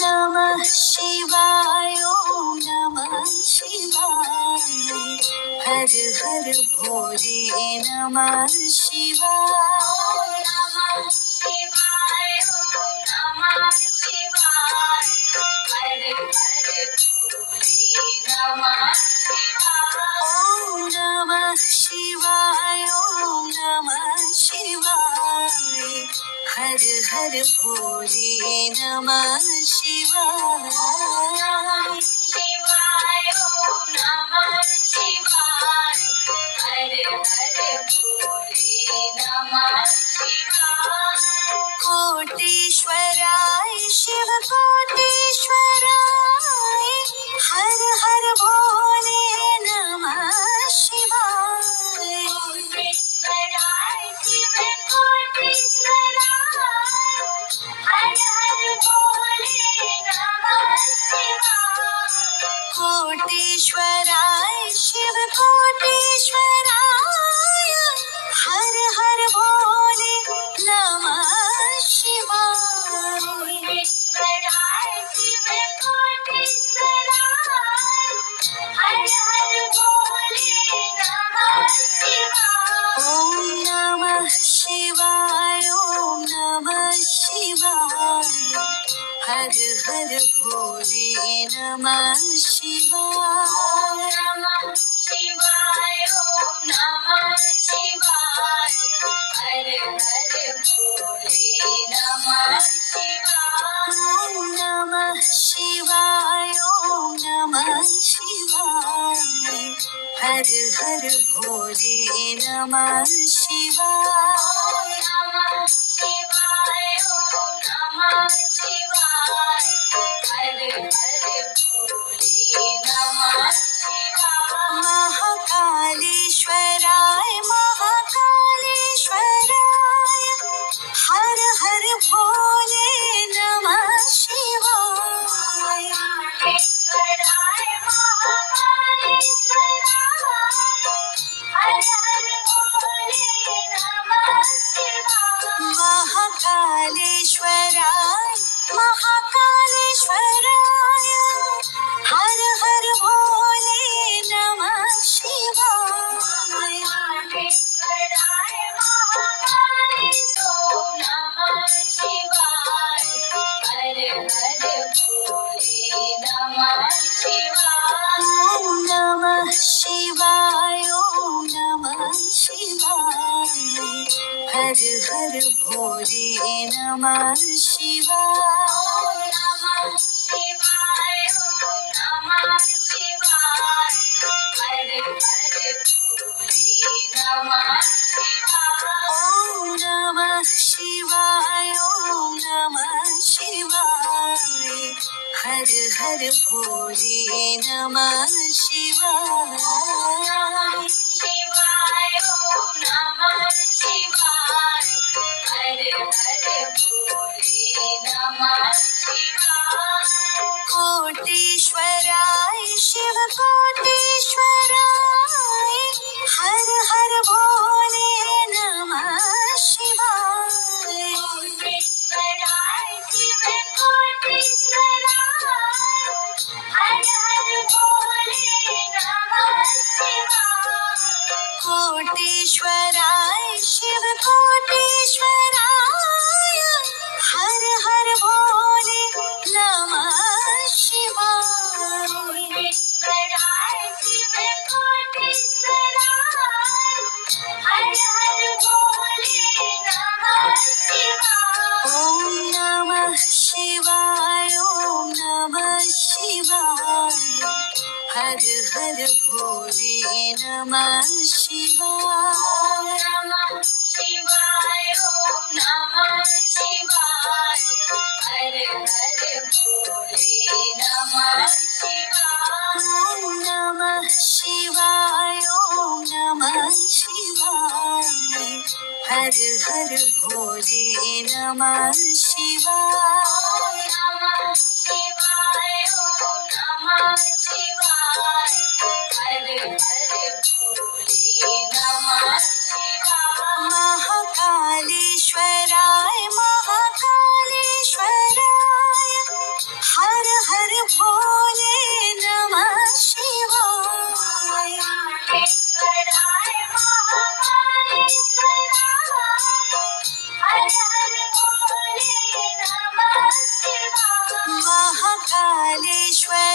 नमः शिवाय ओम नमः शिवाय हर हर भोले नमः शिवाय नमः शिवाय ओम नमः शिवाय हर हर भोले नमः शिवाय ओम नमः शिवाय ओम नमः शिवाय हर हर भोले नमः शिवाय शिवाय ओम नमः शिवाय हर हर भोले नमः शिवाय कोटीश्वराय शिव कोटीश्वराय हर हर भोले नमः शिवाय कोटीश्वराय शिव कोटीश्वराय हर हर भोले नमः शिवाय कोटीश्वराय शिव कोटीश्वराय हर हर भोले नमः शिवाय कोटीश्वराय शिव कोटीश्वराय हर हर भोले नमः शिवाय ओम नमः शिवाय ओम नमः शिवाय हर हर भोले नमः शिवाय नमः शिवाय ओम नमः शिवाय हर हर भोले नमः शिवाय ओम नमः शिवाय ओम नमः शिवाय हर हर भोले नमः शिवाय नमः शिवाय ओम नमः शिवाय हर हर भोले नमः शिवाय महाकालेश्वराय महाकालेश्वराय हर हर भोले नमः शिवाय महाकालेश्वराय महाकालेश्वराय हर हर भोले नमः शिवाय महाकालेश्वराय महाकालेश्वराय हर हर भोले नमः शिवाय महाकालेश्वराय महाकालेश्वराय नमः शिवाय हर हर भोले नमः शिवाय ओम नमः शिवाय ओम नमः शिवाय हर हर भोले नमः शिवाय नमः शिवाय ओम नमः शिवाय हर हर भोले नमः शिवाय ओम नमः शिवाय ओम नमः शिवाय हर हर भोले नमः शिवाय शिवाय ओम नमः शिवाय हर हर भोले नमः शिवाय कोटीश्वराय शिव कोटीश्वराय हर हर भोले नमः शिवाय कोटीश्वराय शिव कोटीश्वराय हर हर भोले नमः शिवाय कोटीश्वराय शिव कोटीश्वराय हर हर भोले नमः शिवाय कोटीश्वराय शिव कोटीश्वराय हर हर भोले नमः शिवाय ओम नमः शिवाय ओम नमः शिवाय हर हर भोले नमः शिवाय नमः शिवाय ओम नमः शिवाय हर हर भोले नमः शिवाय ओम नमः शिवाय ओम नमः शिवाय हर हर भोले नमः शिवाय नमः शिवाय ओम नमः शिवाय हर हर भोले नमः शिवाय महाकालेश्वराय महाकालेश्वरी